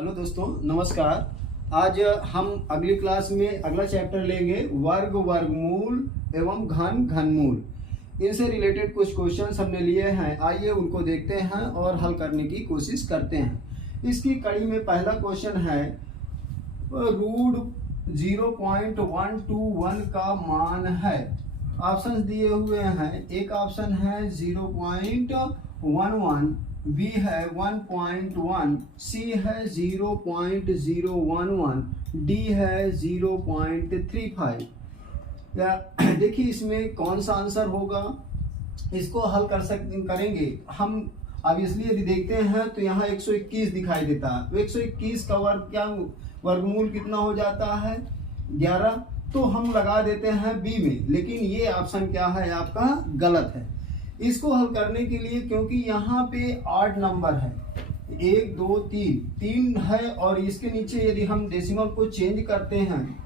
Hello दोस्तों, नमस्कार। आज हम अगली क्लास में अगला चैप्टर लेंगे वर्ग, वर्गमूल एवं घन, घनमूल। इनसे रिलेटेड कुछ क्वेश्चंस हमने लिए हैं, आइए उनको देखते हैं और हल करने की कोशिश करते हैं। इसकी कड़ी में पहला क्वेश्चन है रूट 0.121 का मान है। ऑप्शन दिए हुए हैं, एक ऑप्शन है 0.11, बी है 1.1, सी है 0.011, डी है 0.35। देखिए इसमें कौन सा आंसर होगा, इसको हल करेंगे हम। अब इसलिए यदि देखते हैं तो यहाँ 121 दिखाई देता है, तो 121 का वर्गमूल कितना हो जाता है 11, तो हम लगा देते हैं बी में। लेकिन ये ऑप्शन क्या है आपका गलत है। इसको हल करने के लिए, क्योंकि यहाँ पे 8 नंबर है, 1 2 3 है, और इसके नीचे यदि हम डेसिमल को चेंज करते हैं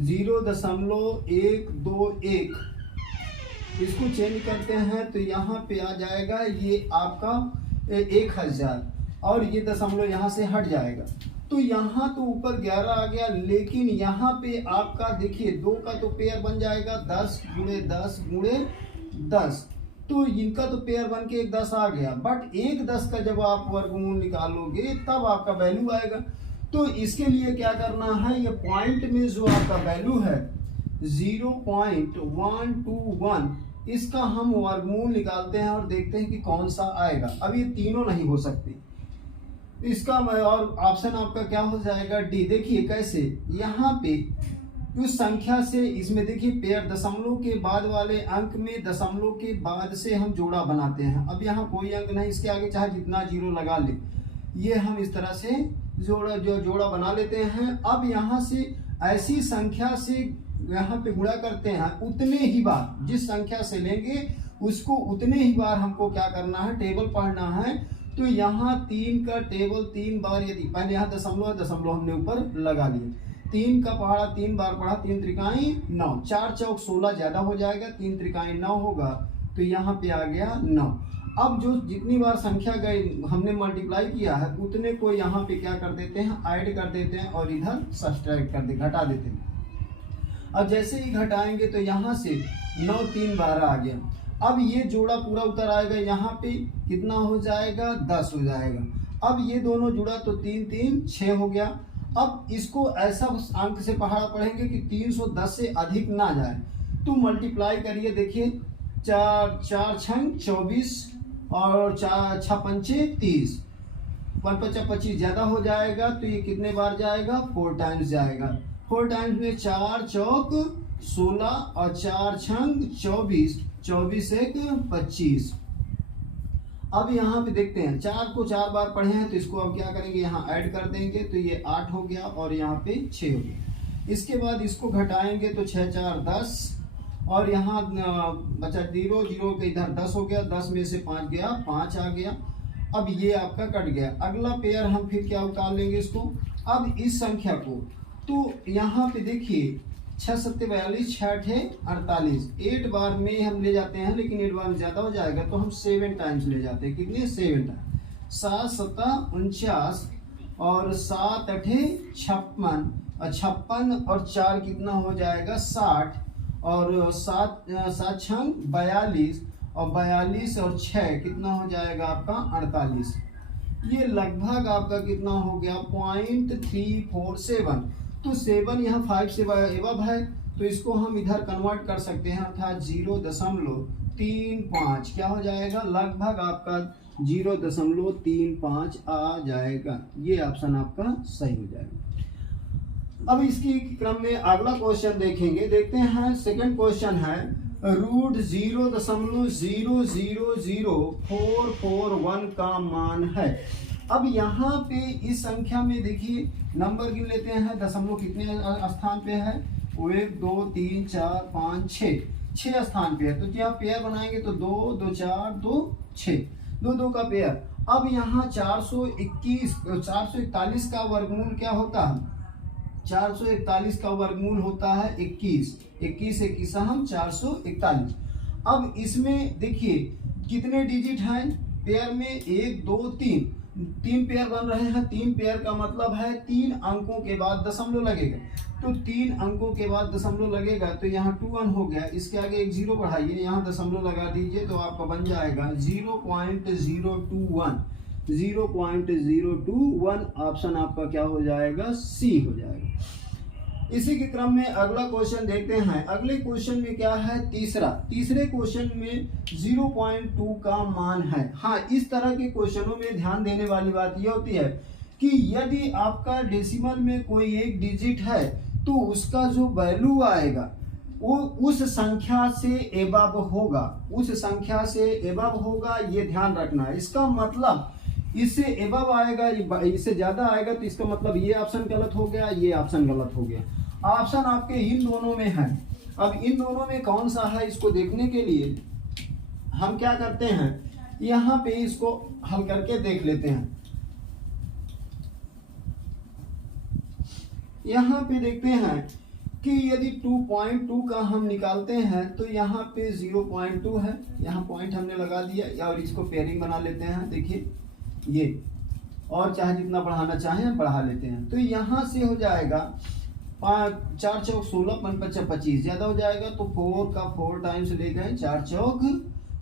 0.121, इसको चेंज करते हैं तो यहाँ पे आ जाएगा ये आपका 1000, और ये दशमलव यहाँ से हट जाएगा। तो यहाँ तो ऊपर 11 आ गया, लेकिन यहाँ पे आपका देखिए 2 का तो पेयर बन जाएगा 10 गुणे 10 गुणे 10, तो इनका तो पेयर बन के 10 आ गया। बट 10 का जब आप वर्गमूल निकालोगे तब आपका वैल्यू आएगा। तो इसके लिए क्या करना है, ये पॉइंट में जो आपका वैल्यू है 0.121, इसका हम वर्गमूल निकालते हैं और देखते हैं कि कौन सा आएगा। अब ये तीनों नहीं हो सकती, इसका और ऑप्शन आपका क्या हो जाएगा डी। देखिए कैसे, यहाँ पे उस संख्या से, इसमें देखिए पेयर दशमलव के बाद वाले अंक में दशमलव के बाद से हम जोड़ा बनाते हैं। अब यहाँ कोई अंक नहीं, इसके आगे चाहे जितना जीरो लगा ले, ये हम इस तरह से जोड़ा बना लेते हैं। अब यहाँ से ऐसी संख्या से यहाँ पे गुणा करते हैं, उतने ही बार जिस संख्या से लेंगे उसको उतने ही बार हमको क्या करना है, टेबल पढ़ना है। तो यहाँ 3 का टेबल 3 बार, यदि पहले यहाँ दशमलव हमने ऊपर लगा लिए, 3 का पहाड़ा 3 बार पढ़ा, 3 त्रिकाई 9, 4 चौक 16 ज्यादा हो जाएगा, 3 त्रिकाई 9 होगा, तो यहाँ पे आ गया 9। अब जो जितनी बार संख्या गई हमने मल्टीप्लाई किया है, उतने को यहाँ पे क्या कर देते हैं, ऐड कर देते हैं, और इधर सब्सट्रैक्ट कर दे, घटा देते हैं। अब जैसे ही घटाएंगे तो यहाँ से 9 3 12 आ गया। अब ये जोड़ा पूरा उतर आएगा, यहाँ पे कितना हो जाएगा 10 हो जाएगा। अब ये दोनों जुड़ा तो 3 3 6 हो गया। अब इसको ऐसा अंक से पहाड़ा पढ़ेंगे कि 310 से अधिक ना जाए, तो मल्टीप्लाई करिए। देखिए 4 4 छंग 24 और 4 6 पंचे 30, 1 5 25 ज्यादा हो जाएगा, तो ये कितने बार जाएगा, 4 टाइम्स जाएगा। 4 टाइम्स में 4 चौक 16 और 4 छंग 24, 24 एक 25। अब यहाँ पे देखते हैं 4 को 4 बार पढ़े हैं, तो इसको अब क्या करेंगे, यहाँ ऐड कर देंगे, तो ये 8 हो गया और यहाँ पे 6 हो गया। इसके बाद इसको घटाएंगे तो 6 4 10, और यहाँ बचा 0 0 के इधर 10 हो गया, 10 में से 5 गया, 5 आ गया। अब ये आपका कट गया। अगला पेयर हम फिर क्या उतार लेंगे इसको, अब इस संख्या को, तो यहाँ पे देखिए 6 7 42, 6 48, 8 बार में हम ले जाते हैं, लेकिन 8 बार में ज्यादा हो जाएगा, तो हम 7 टाइम्स ले जाते हैं। कितने, 7 टाइम्स। 7 7 49 और 7 8 56, 56 और 4 कितना हो जाएगा 60, और 7 7 6 42, और 42 और 6 कितना हो जाएगा आपका 48। ये लगभग आपका कितना हो गया 0.347। तो 7 यहाँ 5 से एबव है, तो इसको हम इधर कन्वर्ट कर सकते हैं, अर्थात 0.35 क्या हो जाएगा, लगभग आपका 0.35 आ जाएगा। ये ऑप्शन आपका सही हो जाएगा। अब इसकी क्रम में अगला क्वेश्चन देखेंगे, देखते हैं। सेकंड क्वेश्चन है रूट 0.0000441 का मान है। अब यहाँ पे इस संख्या में देखिए नंबर गिन लेते हैं, दशमलव कितने स्थान पे है, 1 2 3 4 5 6 स्थान पे है। तो यहाँ पेयर बनाएंगे तो 2 2 4 2 6, 2 2 का पेयर। अब यहाँ 441 का वर्गमूल क्या होता है, 441 का वर्गमूल होता है 21, 21 21 हम 441। अब इसमें देखिए कितने डिजिट हैं पेयर में, 1 2 3, तीन पेयर बन रहे हैं, तीन पेयर का मतलब है 3 अंकों के बाद दशमलव लगेगा, तो 3 अंकों के बाद दशमलव लगेगा, तो यहाँ 21 हो गया, इसके आगे एक 0 बढ़ाइए, यहाँ दशमलव लगा दीजिए, तो आपका बन जाएगा 0.021, 0.021। ऑप्शन आपका क्या हो जाएगा, सी हो जाएगा। इसी के क्रम में अगला क्वेश्चन देखते हैं। अगले क्वेश्चन में क्या है, तीसरे क्वेश्चन में 0.2 का मान है। हाँ, इस तरह के क्वेश्चनों में ध्यान देने वाली बात यह होती है कि यदि आपका डेसिमल में कोई एक डिजिट है तो उसका जो वैल्यू आएगा वो उस संख्या से एबव होगा, उस संख्या से एबव होगा, ये ध्यान रखना है। इसका मतलब इससे एबव आएगा, इससे ज्यादा आएगा, तो इसका मतलब ये ऑप्शन गलत हो गया, ये ऑप्शन गलत हो गया। ऑप्शन आपके इन दोनों में है। अब इन दोनों में कौन सा है, इसको देखने के लिए हम क्या करते हैं, यहाँ पे इसको हल करके देख लेते हैं। यहाँ पे देखते हैं कि यदि 2.2 का हम निकालते हैं तो यहाँ पे 0.2 है, यहाँ पॉइंट हमने लगा दिया, और इसको पेयरिंग बना लेते हैं। देखिए ये, और चाहे जितना बढ़ाना चाहें बढ़ा लेते हैं, तो यहाँ से हो जाएगा 4 चौक 16, 5 5 25, ज्यादा हो जाएगा तो 4 का 4 टाइम्स ले गए, 4 चौक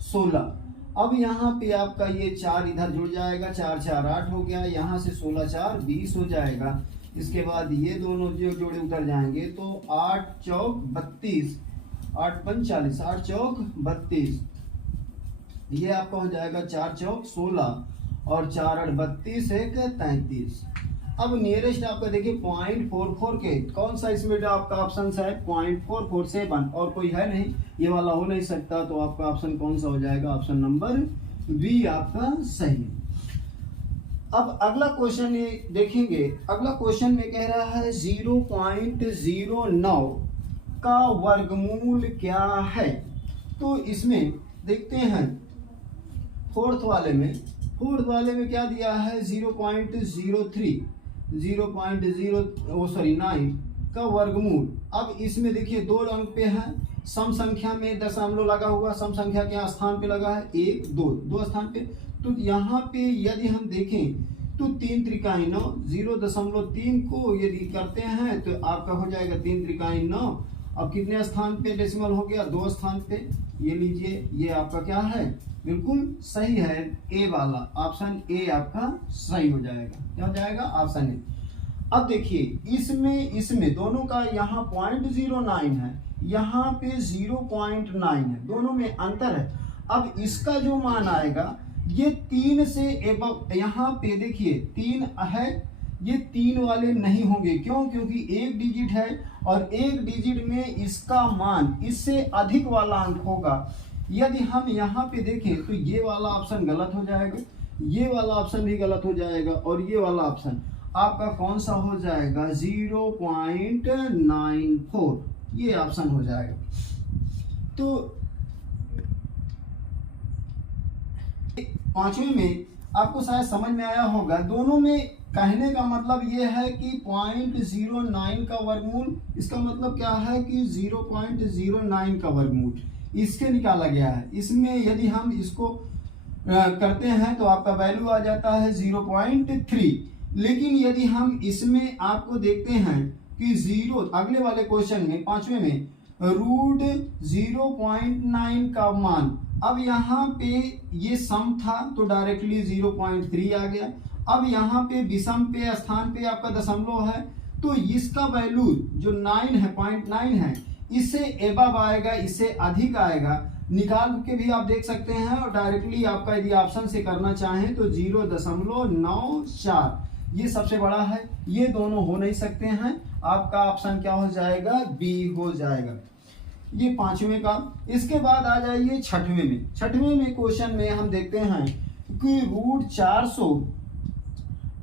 16। अब यहाँ पे आपका ये 4 इधर जुड़ जाएगा, 4 4 8 हो गया, यहाँ से 16 4 20 हो जाएगा। इसके बाद ये दोनों जो जोड़े उतर जाएंगे, तो 8 चौक 32, 8 5 40, 8 चौक 32, ये आपका हो जाएगा 4 चौक 16, और 4 8 32, 1 33। अब नियरेस्ट आपका देखिए 0.44 के, कौन सा इसमें आपका ऑप्शन है, 0.447, और कोई है नहीं, ये वाला हो नहीं सकता, तो आपका ऑप्शन कौन सा हो जाएगा, ऑप्शन नंबर बी आपका सही। अब अगला क्वेश्चन ये देखेंगे। अगला क्वेश्चन में कह रहा है 0.09 का वर्गमूल क्या है। तो इसमें देखते हैं फोर्थ वाले में क्या दिया है, 0.09 का वर्गमूल। अब इसमें देखिए 2 अंक पे है, सम संख्या में दशमलव लगा हुआ, सम संख्या के स्थान पे लगा है 1 2, 2 स्थान पे। तो यहाँ पे यदि हम देखें तो 3 त्रिकाई 9, 0.3 को यदि करते हैं तो आपका हो जाएगा 3 त्रिकाई 9। अब कितने स्थान पे डेसिमल हो गया, 2 स्थान पे। ये लीजिए, ये आपका क्या है, बिल्कुल सही है, ए वाला ऑप्शन ए आपका सही हो जाएगा। क्या हो जाएगा, ऑप्शन ए। अब देखिए इसमें दोनों का यहाँ 0.09 है, यहाँ पे 0.9 है, दोनों में अंतर है। अब इसका जो मान आएगा ये 3 से एबव, यहाँ पे देखिए 3 है, ये 3 वाले नहीं होंगे। क्यों, क्योंकि एक डिजिट है और एक डिजिट में इसका मान इससे अधिक वाला अंक होगा। यदि हम यहाँ पे देखें तो ये वाला ऑप्शन गलत हो जाएगा, ये वाला ऑप्शन भी गलत हो जाएगा, और ये वाला ऑप्शन आपका कौन सा हो जाएगा, 0.94, ये ऑप्शन हो जाएगा। तो पांचवें में आपको शायद समझ में आया होगा। दोनों में कहने का मतलब ये है कि 0.09 का वर्गमूल, इसका मतलब क्या है कि 0.09 का वर्गमूल इसके निकाला गया है। इसमें यदि हम इसको करते हैं तो आपका वैल्यू आ जाता है 0.3। लेकिन यदि हम इसमें आपको देखते हैं कि 0, अगले वाले क्वेश्चन में 5वें में √0.9 का मान, अब यहाँ पे ये सम था तो डायरेक्टली 0.3 आ गया। अब यहाँ पे विषम पे स्थान पे आपका दशमलव है, तो इसका वैल्यू जो 9 है, 0.9 है, इससे एबव आएगा, इससे अधिक आएगा। निकाल के भी आप देख सकते हैं, और डायरेक्टली आपका यदि ऑप्शन से करना चाहें तो 0.94, ये सबसे बड़ा है, ये दोनों हो नहीं सकते हैं। आपका ऑप्शन क्या हो जाएगा, बी हो जाएगा। ये 5वें का। इसके बाद आ जाइए 6वें में। 6वें में क्वेश्चन में हम देखते हैं कि √400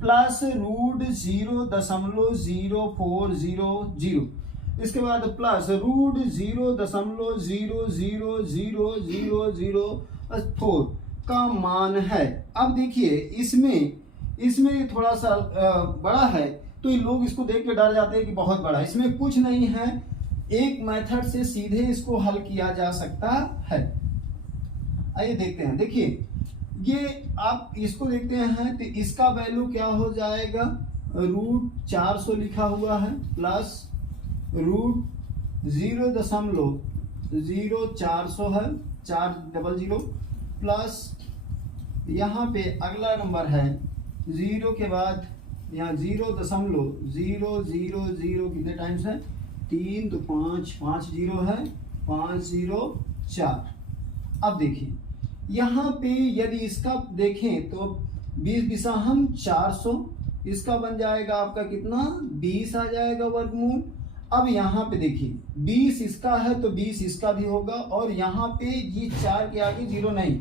प्लस √0.0400, इसके बाद प्लस √0.0000004 का मान है। अब देखिए इसमें थोड़ा सा बड़ा है, तो लोग इसको देख के डर जाते हैं कि बहुत बड़ा। इसमें कुछ नहीं है, एक मेथड से सीधे इसको हल किया जा सकता है। आइए देखते हैं। देखिए ये आप इसको देखते हैं तो इसका वैल्यू क्या हो जाएगा, √400 लिखा हुआ है प्लस √0.0400 है 400 प्लस यहाँ पे अगला नंबर है 0 के बाद यहाँ 0.000 कितने टाइम्स है 3 तो 5 5 0 है 504। अब देखिए यहाँ पे यदि इसका देखें तो 20 हम 400, इसका बन जाएगा आपका कितना 20 आ जाएगा वर्गमूल। अब यहाँ पे देखिए 20 इसका है तो 20 इसका भी होगा, और यहाँ पे ये 4 के आगे 0 नहीं,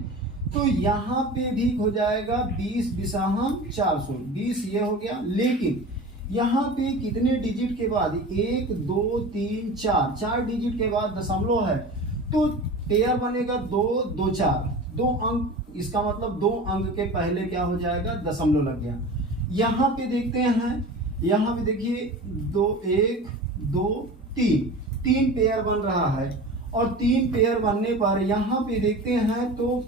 तो यहाँ पे भी हो जाएगा 20 हम 400, 20 ये हो गया। लेकिन यहाँ पे कितने डिजिट के बाद 1 2 3 4 डिजिट के बाद दशमलव है, तो पेयर बनेगा 2 2 4, 2 अंक, इसका मतलब 2 अंक के पहले क्या हो जाएगा दशमलव लग गया। यहाँ पे देखते हैं, यहाँ पे देखिए 2 1 2 3 पेयर बन रहा है, और 3 पेयर बनने पर यहाँ पे देखते हैं तो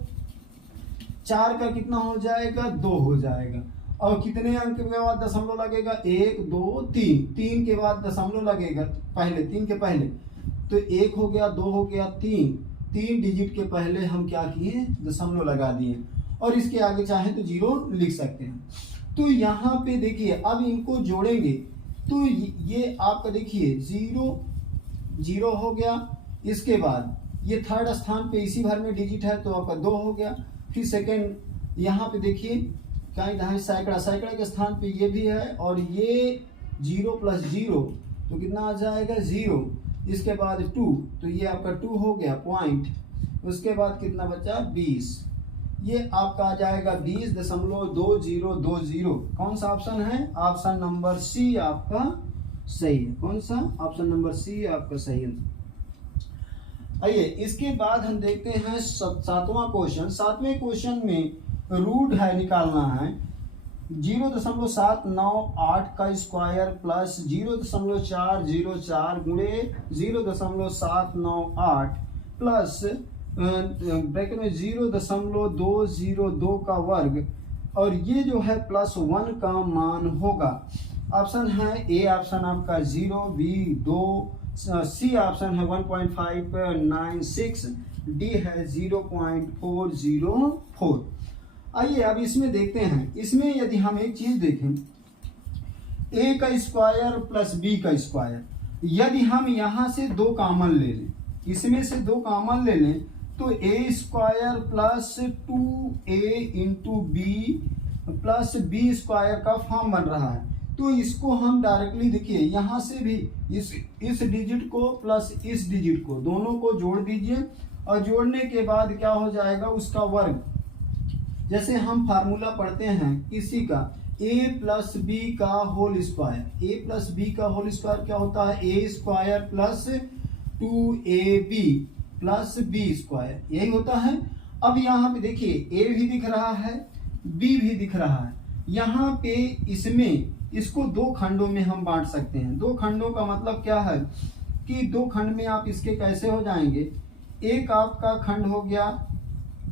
4 का कितना हो जाएगा 2 हो जाएगा, और कितने अंक के बाद दशमलव लगेगा 1 2 3, 3 के बाद दशमलव लगेगा पहले 3 के पहले, तो 1 हो गया 2 हो गया 3 डिजिट के पहले हम क्या किए दशमलव लगा दिए, और इसके आगे चाहे तो 0 लिख सकते हैं। तो यहाँ पे देखिए अब इनको जोड़ेंगे तो ये आपका देखिए 0 हो गया, इसके बाद ये थर्ड स्थान पे इसी भर में डिजिट है तो आपका 2 हो गया, फिर सेकेंड यहाँ पे देखिए कहीं सैकड़ा के स्थान पे ये भी है, और ये 0 + 0 तो कितना आ जाएगा 0, इसके बाद 2 तो ये आपका 2 हो गया पॉइंट, उसके बाद कितना बचा 20, ये आपका आ जाएगा 20.2020। कौन सा ऑप्शन है, ऑप्शन नंबर सी आपका सही है। कौन सा, ऑप्शन नंबर सी आपका सही है। आइए इसके बाद हम देखते हैं सातवां क्वेश्चन। सातवें क्वेश्चन में रूट है निकालना है 0.798 का स्क्वायर प्लस 0.404 गुणे 0.798 प्लस ब्रैकेट में 0.202 का वर्ग, और ये जो है +1 का मान होगा। ऑप्शन है ए ऑप्शन आपका 0, बी 2, सी ऑप्शन है 1.596, डी है 0.404। आइए अब इसमें देखते हैं, इसमें यदि हम एक चीज देखें a का स्क्वायर प्लस b का स्क्वायर, यदि हम यहाँ से 2 कॉमन ले लें, इसमें से 2 कॉमन ले लें तो a square plus 2a into B plus B square का फॉर्म बन रहा है। तो इसको हम डायरेक्टली देखिए यहाँ से भी इस डिजिट को प्लस इस डिजिट को दोनों को जोड़ दीजिए, और जोड़ने के बाद क्या हो जाएगा उसका वर्ग। जैसे हम फार्मूला पढ़ते हैं किसी का a + b का होल स्क्वायर, a + b का होल स्क्वायर क्या होता है a square plus 2ab plus b square, यही होता है। अब यहाँ पे देखिए a भी दिख रहा है b भी दिख रहा है, यहाँ पे इसमें इसको 2 खंडों में हम बांट सकते हैं। 2 खंडों का मतलब क्या है कि 2 खंड में आप इसके कैसे हो जाएंगे, एक आपका खंड हो गया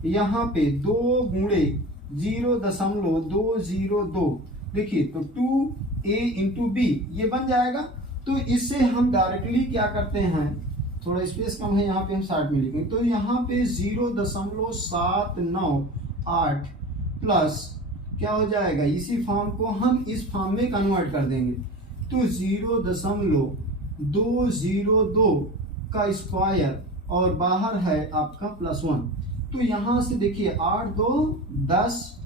यहाँ पे 2 गुणे 0.202, देखिए तो 2a इंटू बी ये बन जाएगा। तो इससे हम डायरेक्टली क्या करते हैं, थोड़ा स्पेस कम है यहाँ पे हम 60 में लिखेंगे, तो यहाँ पे 0.798 प्लस क्या हो जाएगा, इसी फॉर्म को हम इस फॉर्म में कन्वर्ट कर देंगे, तो 0.202 का स्क्वायर और बाहर है आपका +1। तो यहाँ से देखिए 8 2 10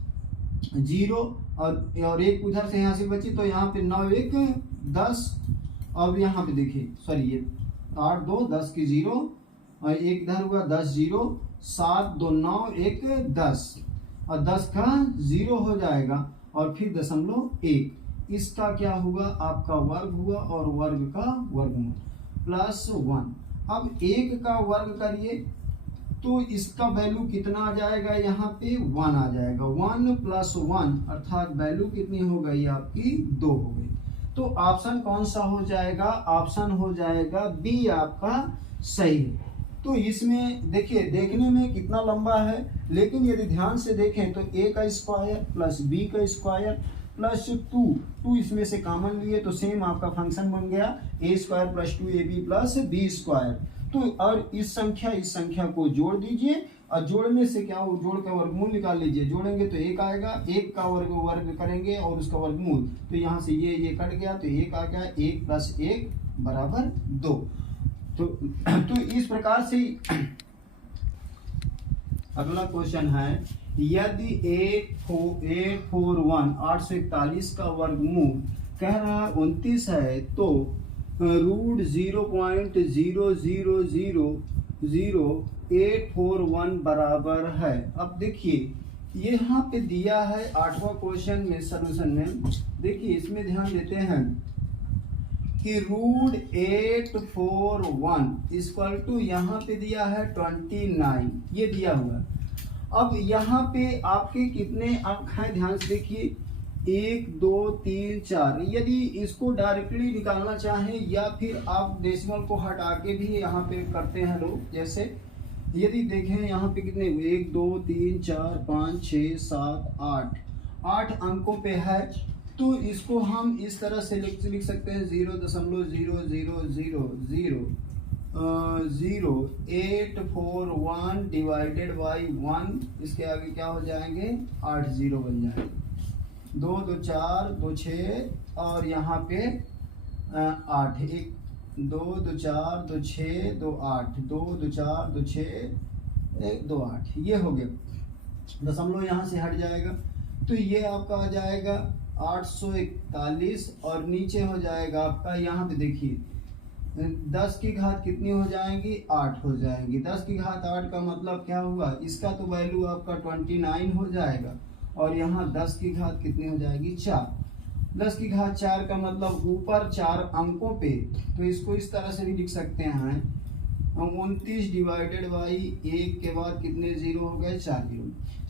0 और एक उधर से यहाँ से बची, तो यहाँ पे 9 1 10, अब यहाँ पे देखिए सॉरी ये 8 2 10 की 0 और एक इधर हुआ 10 0 7 2 9 1 10 और 10 का 0 हो जाएगा और फिर 0.1, इसका क्या हुआ आपका वर्ग हुआ और वर्ग का वर्गमूल +1। अब 1 का वर्ग करिए तो इसका वैल्यू कितना आ जाएगा, यहाँ पे 1 आ जाएगा, 1 + 1 अर्थात वैल्यू कितनी हो गई आपकी 2 हो गई। तो ऑप्शन कौन सा हो जाएगा, ऑप्शन हो जाएगा बी आपका सही है। तो इसमें देखिए देखने में कितना लंबा है, लेकिन यदि ध्यान से देखें तो a का स्क्वायर प्लस b का स्क्वायर प्लस 2 इसमें से कॉमन लिए तो सेम आपका फंक्शन बन गया a square plus 2ab plus b square. तो और इस संख्या को जोड़ दीजिए और जोड़ने से क्या हो, जोड़ का वर्गमूल निकाल लीजिए। जोड़ेंगे तो 1 आएगा, 1 का वर्ग करेंगे और उसका वर्गमूल, तो यहाँ से ये कट गया तो 1 आ गया, 1 प्लस 1 बराबर 2। तो इस प्रकार से अगला क्वेश्चन है, यदि 841 का वर्गमूल कह रहा है 29 है तो √0.0000841 बराबर है। अब देखिए यहाँ पे दिया है 8वां क्वेश्चन में सॉल्यूशन में, देखिए इसमें ध्यान देते हैं कि √841 इक्वल टू यहाँ पे दिया है 29, ये दिया हुआ। अब यहाँ पे आपके कितने अंक हैं ध्यान से देखिए, 1 2 3 4। यदि इसको डायरेक्टली निकालना चाहें या फिर आप डेसिमल को हटा के भी यहाँ पे करते हैं लोग, जैसे यदि देखें यहाँ पे कितने 1 2 3 4 5 6 7 8 अंकों पे है, तो इसको हम इस तरह से लिख सकते हैं 0.0000841 डिवाइडेड बाई 1। इसके आगे क्या हो जाएंगे 8 0 बन जाएंगे, 2 2 4 2 6 और यहाँ पे 8, 1 2 2 4 2 6 2 8 2 2 4 2 6 1 2 8, ये हो गया। दशमलव यहाँ से हट जाएगा तो ये आपका आ जाएगा 841 और नीचे हो जाएगा आपका, यहाँ पे देखिए 10 की घात कितनी हो जाएंगी 8 हो जाएंगी। 10 की घात 8 का मतलब क्या हुआ, इसका तो वैल्यू आपका 29 हो जाएगा और यहाँ 10 की घात कितनी हो जाएगी 4। 10 की घात 4 का मतलब ऊपर 4 अंकों पे, तो इसको इस तरह से भी लिख सकते हैं 29 डिवाइडेड बाई 1 के बाद कितने जीरो हो गए 4 जीरो।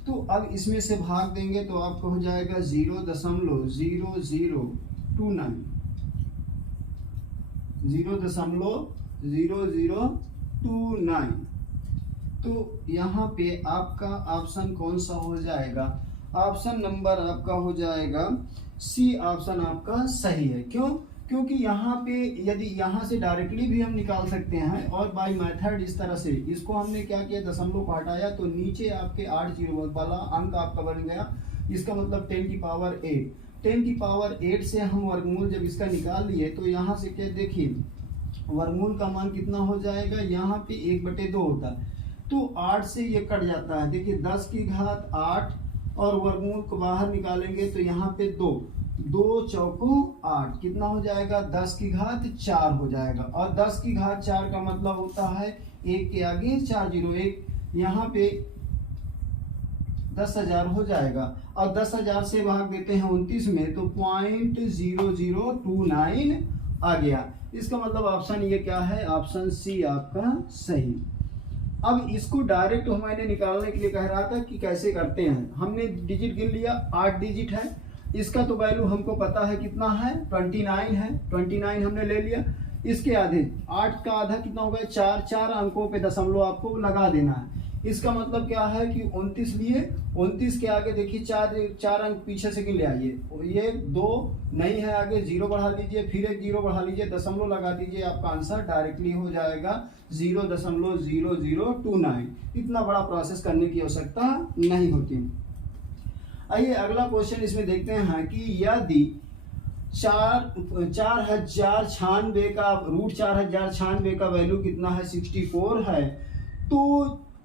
तो अब इसमें से भाग देंगे तो आपको हो जाएगा 0.0029। तो यहाँ पे आपका ऑप्शन कौन सा हो जाएगा, ऑप्शन नंबर आपका हो जाएगा सी ऑप्शन आपका सही है। क्यों, क्योंकि यहाँ पे यदि यहाँ से डायरेक्टली भी हम निकाल सकते हैं और बाय मेथड इस तरह से, इसको हमने क्या किया दशमलव को हटाया तो नीचे आपके 8 जीरो वाला अंक आपका बन गया, इसका मतलब 10 की पावर 8। 10 की पावर 8 से हम वर्गमूल जब इसका निकाल लिए तो यहाँ से क्या देखिए वर्गमूल का मान कितना हो जाएगा, यहाँ पे 1/2 होता है तो 8 से ये कट जाता है। देखिए 10 की घात 8 और वर्गमूल को बाहर निकालेंगे तो यहाँ पे 2 चौको 8 कितना हो जाएगा 10 की घात 4 हो जाएगा। और 10 की घात 4 का मतलब होता है 1 के आगे 4 जीरो, 1 यहाँ पे 10,000 हो जाएगा और 10,000 से भाग देते हैं 29 में तो 0.0029 आ गया। इसका मतलब ऑप्शन ये क्या है, ऑप्शन सी आपका सही। अब इसको डायरेक्ट मैंने निकालने के लिए कह रहा था कि कैसे करते हैं, हमने डिजिट गिन लिया 8 डिजिट है, इसका तो वैल्यू हमको पता है कितना है 29 है, 29 हमने ले लिया। इसके आधे 8 का आधा कितना हो गया 4 अंकों पे दशमलव आपको लगा देना है। इसका मतलब क्या है कि 29 लिए 29 के आगे देखिए 4 अंक पीछे से गिन ले आइए, ये 2 नहीं है आगे 0 बढ़ा लीजिए, फिर एक 0 बढ़ा लीजिए, दशमलव लगा दीजिए, आपका आंसर डायरेक्टली हो जाएगा 0.0029। इतना बड़ा प्रोसेस करने की आवश्यकता नहीं होती। आइए अगला क्वेश्चन इसमें देखते हैं कि यदि 4096 का √4096 का वैल्यू कितना है 64 है तो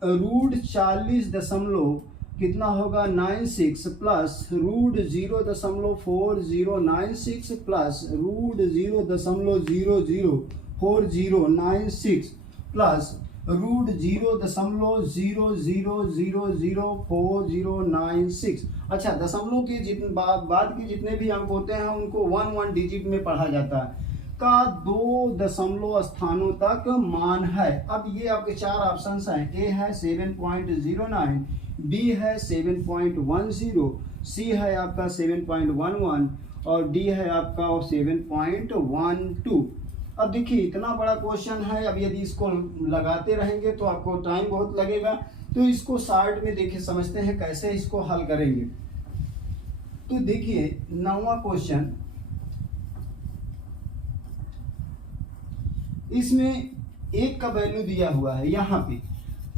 √40 दशमलव कितना होगा 96 प्लस √0.4096 प्लस √0.004096 प्लस √0.00004096। अच्छा, दशमलव के बाद के जितने भी अंक होते हैं उनको 1 डिजिट में पढ़ा जाता है का 2 दशमलव स्थानों तक मान है। अब ये आपके 4 ऑप्शंस हैं, ए है 7.09, बी है 7.10, सी है आपका 7.11 और डी है आपका 7.12। अब देखिए इतना बड़ा क्वेश्चन है, अब यदि इसको लगाते रहेंगे तो आपको टाइम बहुत लगेगा। तो इसको शार्ट में देखिए समझते हैं कैसे इसको हल करेंगे। तो देखिए 9वां क्वेश्चन, इसमें एक का वैल्यू दिया हुआ है, यहाँ पे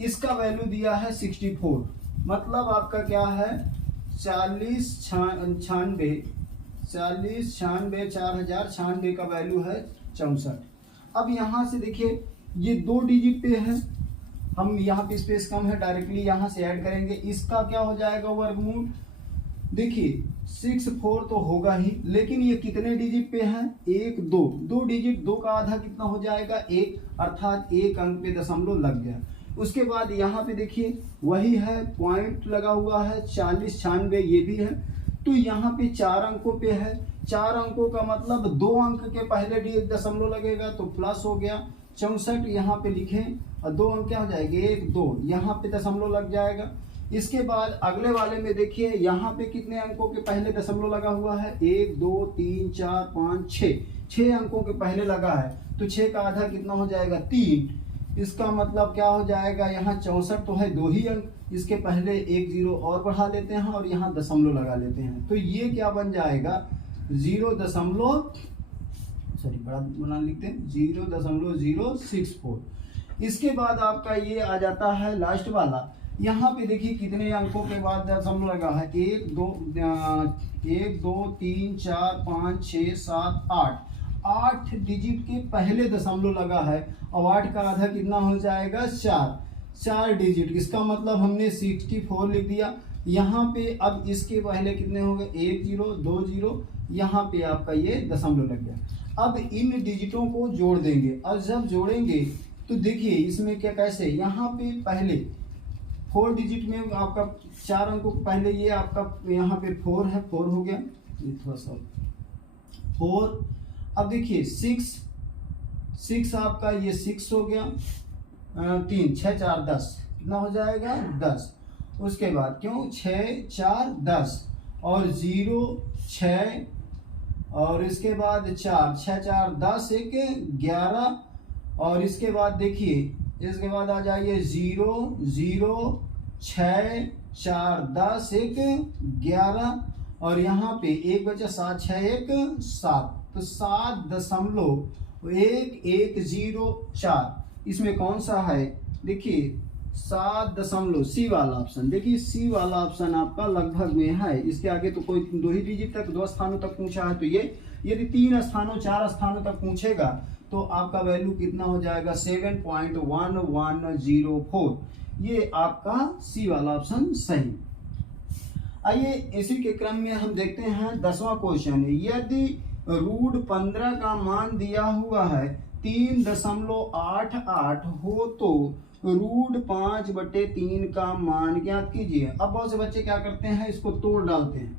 इसका वैल्यू दिया है 64, मतलब आपका क्या है 40 96 4096 का वैल्यू है 64। अब यहाँ से देखिए ये 2 डिजिट पे है, हम यहाँ पे स्पेस कम है, डायरेक्टली यहाँ से ऐड करेंगे, इसका क्या हो जाएगा वर्गमूल। देखिए 64 तो होगा ही, लेकिन ये कितने डिजिट पे है 1 2 डिजिट, 2 का आधा कितना हो जाएगा 1, अर्थात 1 अंक पे दशमलव लग गया। उसके बाद यहाँ पे देखिए वही है, पॉइंट लगा हुआ है 40 96 ये भी है, तो यहाँ पे 4 अंकों पे है, 4 अंकों का मतलब 2 अंक के पहले दशमलव लगेगा तो प्लस हो गया 64, यहाँ पे लिखें और 2 अंक क्या हो जाएंगे 1 2, यहाँ पे दशमलव लग जाएगा। इसके बाद अगले वाले में देखिए यहाँ पे कितने अंकों के पहले दशमलव लगा हुआ है 1 2 3 4 5 6 अंकों के पहले लगा है, तो 6 का आधा कितना हो जाएगा 3, इसका मतलब क्या हो जाएगा यहाँ 64 तो है 2 ही अंक, इसके पहले 1 0 और बढ़ा लेते हैं और यहाँ दशमलव लगा लेते हैं, तो ये क्या बन जाएगा 0.064। इसके बाद आपका ये आ जाता है लास्ट वाला, यहाँ पे देखिए कितने अंकों के बाद दशमलव लगा है 1 2 3 4 5 6 7 8 डिजिट के पहले दशमलव लगा है, और 8 का आधा कितना हो जाएगा 4 डिजिट, इसका मतलब हमने 64 लिख दिया। यहाँ पे अब इसके पहले कितने हो गए 1 0 2 0, यहाँ पे आपका ये दशमलव लग गया। अब इन डिजिटों को जोड़ देंगे, और जब जोड़ेंगे तो देखिए इसमें क्या कैसे, यहाँ पे पहले 4 डिजिट में आपका 4 अंकों को पहले ये आपका यहाँ पे 4 है, 4 हो गया, ये थोड़ा सा 4। अब देखिए 6 आपका ये 6 हो गया, 3 6 4 10 कितना हो जाएगा 10। उसके बाद क्यों 6 4 10 और 0 6, और इसके बाद 4 6 4 10 1 11, और इसके बाद देखिए इसके बाद आ जाइए 0 0 6 4 10 1 11, और यहाँ पे 1 बचा 7 6 1 7, तो 7.1104, इसमें कौन सा है देखिए 7 सी वाला ऑप्शन। देखिए सी वाला ऑप्शन आपका लगभग में है, इसके आगे तो कोई 2 ही डिजिट तक 2 स्थानों तक पूछा है, तो ये यदि 3 स्थानों 4 स्थानों तक पूछेगा तो आपका वैल्यू कितना हो जाएगा 7.1104, ये आपका सी वाला ऑप्शन सही। आइए इसी के क्रम में हम देखते हैं 10वां क्वेश्चन, यदि √15 का मान दिया हुआ है 3.88 हो तो √5/3 का मान ज्ञात कीजिए। अब बहुत से बच्चे क्या करते हैं, इसको तोड़ डालते हैं,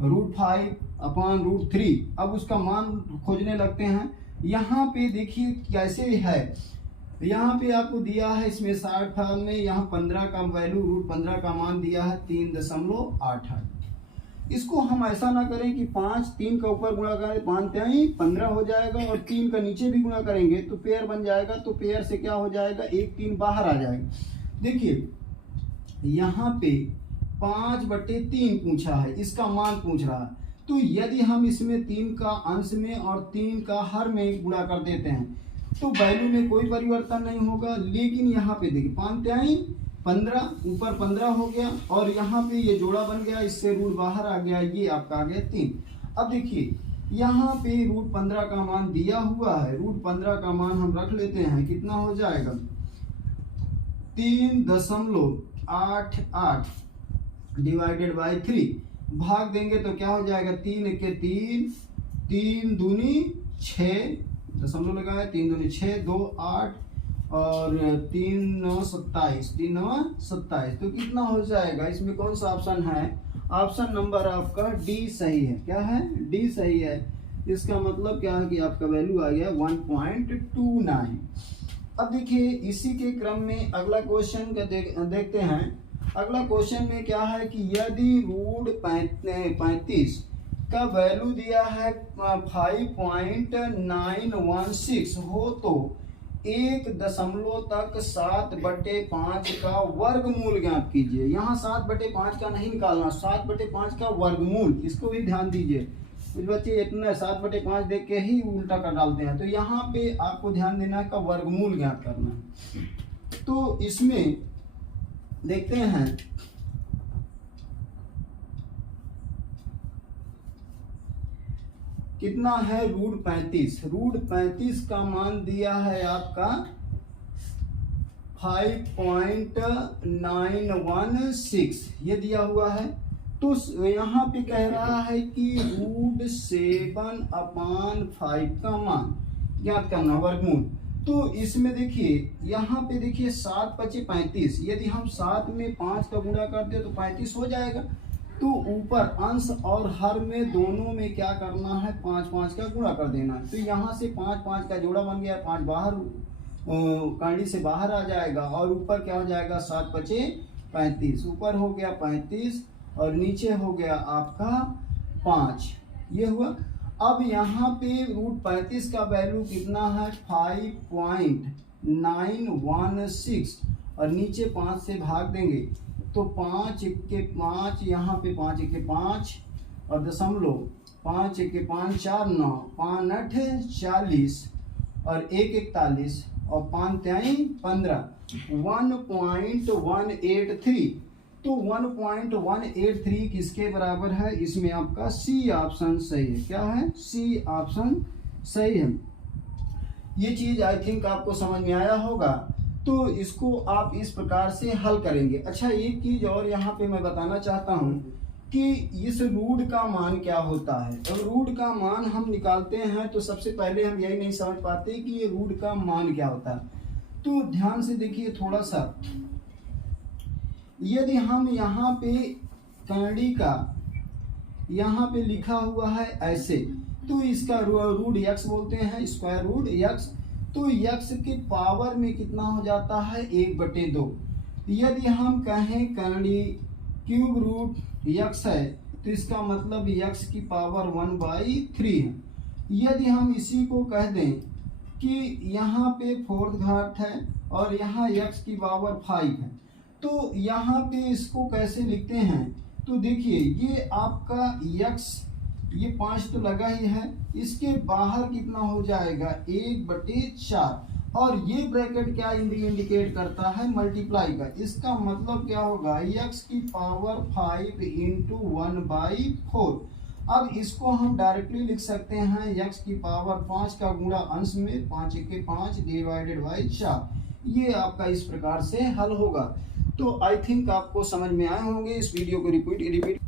√5/√3, अब उसका मान खोजने लगते हैं। यहाँ पे देखिए कैसे है, यहाँ पे आपको दिया है इसमें 60 फॉर्म में, यहाँ 15 का वैल्यू √15 का मान दिया है 3.88। इसको हम ऐसा ना करें कि 5 3 का ऊपर गुणा करें, 5 3 15 हो जाएगा, और 3 का नीचे भी गुणा करेंगे तो पेयर बन जाएगा, तो पेयर से क्या हो जाएगा 1 3 बाहर आ जाएगा। देखिए यहाँ पे 5/3 पूछा है, इसका मान पूछ रहा है, तो यदि हम इसमें 3 का अंश में और 3 का हर में गुणा कर देते हैं तो वैल्यू में कोई परिवर्तन नहीं होगा। लेकिन यहाँ पे देखिए 5 3 15, ऊपर 15 हो गया, और यहाँ पे ये जोड़ा बन गया, इससे रूट बाहर आ गया, ये आपका आ गया 3। अब देखिए यहाँ पे √15 का मान दिया हुआ है, √15 का मान हम रख लेते हैं, कितना हो जाएगा 3.88 डिवाइडेड बाई 3, भाग देंगे तो क्या हो जाएगा 3 के 3 3 दूनी 6, दशमलव लगाए 3 दूनी 6 2 8 और 3 9 27, 3 9 27, तो कितना हो जाएगा, इसमें कौन सा ऑप्शन है, ऑप्शन नंबर आपका डी सही है। क्या है डी सही है, इसका मतलब क्या है कि आपका वैल्यू आ गया 1.29। अब देखिए इसी के क्रम में अगला क्वेश्चन का देखते हैं। अगला क्वेश्चन में क्या है कि यदि √35 का वैल्यू दिया है 5.916 हो तो 1.7/5 का वर्गमूल ज्ञात कीजिए। यहाँ 7/5 का नहीं निकालना, 7/5 का वर्गमूल, इसको भी ध्यान दीजिए। कुछ बच्चे इतना 7/5 देख के ही उल्टा कर डालते हैं, तो यहाँ पे आपको ध्यान देना है का वर्गमूल ज्ञात करना है। तो इसमें देखते हैं कितना है, √35। √35 का मान दिया है आपका 5.916, ये दिया हुआ है। तो यहाँ पे कह रहा है कि √7/5 का मान ज्ञात करना, वर्गमूल। तो इसमें देखिए, यहाँ पे देखिए 7×5=35, यदि हम 7 में 5 का गुणा कर दे तो 35 हो जाएगा। तो ऊपर अंश और हर में दोनों में क्या करना है, 5×5 का गुणा कर देना है। तो यहाँ से 5×5 का जोड़ा बन गया, 5 बाहर कांडी से बाहर आ जाएगा, और ऊपर क्या हो जाएगा, 7×5=35। ऊपर हो गया 35 और नीचे हो गया आपका 5, ये हुआ। अब यहाँ पे √35 का वैल्यू कितना है, 5.916, और नीचे 5 से भाग देंगे तो 5×1=5, यहाँ पे 5×1=5 और दशमलव, 5×1=5, 4 9, 5×8 40 और 1×41 और 5×3 15, 1.183। तो 1.183 किसके बराबर है, इसमें आपका सी ऑप्शन सही है। क्या है, सी ऑप्शन सही है। ये चीज आई थिंक आपको समझ में आया होगा। तो इसको आप इस प्रकार से हल करेंगे। अच्छा, एक चीज और यहाँ पे मैं बताना चाहता हूँ कि इस रूट का मान क्या होता है। अब रूट का मान हम निकालते हैं तो सबसे पहले हम यही नहीं समझ पाते कि ये रूट का मान क्या होता है। तो ध्यान से देखिए थोड़ा सा, यदि हम यहाँ पे कांडी का यहाँ पे लिखा हुआ है ऐसे, तो इसका रूट x बोलते हैं, स्क्वायर रूट x। तो x के पावर में कितना हो जाता है, 1/2। यदि हम कहें कांडी क्यूब रूट x है तो इसका मतलब x की पावर 1/3 है। यदि हम इसी को कह दें कि यहाँ पे 4th घात है और यहाँ x की पावर 5 है, तो यहाँ पे इसको कैसे लिखते हैं, तो देखिए ये आपका x, ये 5 तो लगा ही है, इसके बाहर कितना हो जाएगा, 1/4, और ये ब्रैकेट क्या इंडिकेट करता है, मल्टीप्लाई का। इसका मतलब क्या होगा, x की पावर 5 × 1/4। अब इसको हम डायरेक्टली लिख सकते हैं x की पावर 5 का गुणा अंश में 5×1=5 / 4। ये आपका इस प्रकार से हल होगा। तो आई थिंक आपको समझ में आए होंगे। इस वीडियो को रिपीट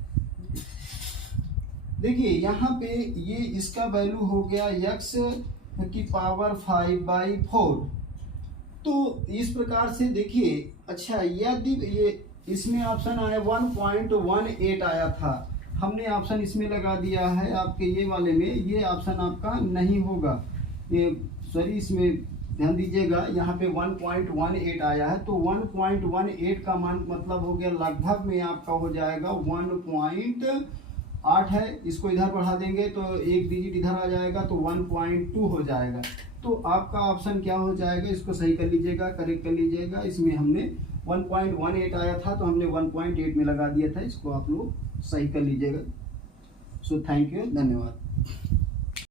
देखिए, यहाँ पे ये इसका वैल्यू हो गया x की पावर 5/4। तो इस प्रकार से देखिए। अच्छा, यदि ये इसमें ऑप्शन आया 1.18 आया था, हमने ऑप्शन इसमें लगा दिया है आपके ये वाले में, ये ऑप्शन आपका नहीं होगा, ये सॉरी, इसमें ध्यान दीजिएगा, यहाँ पे 1.18 आया है। तो 1.18 का मान मतलब हो गया लगभग में आपका हो जाएगा 1.8 है। इसको इधर बढ़ा देंगे तो एक डिजिट इधर आ जाएगा तो 1.2 हो जाएगा। तो आपका ऑप्शन क्या हो जाएगा, इसको सही कर लीजिएगा, करेक्ट कर लीजिएगा। इसमें हमने 1.18 आया था तो हमने 1.8 में लगा दिया था, इसको आप लोग सही कर लीजिएगा। सो थैंक यू, धन्यवाद।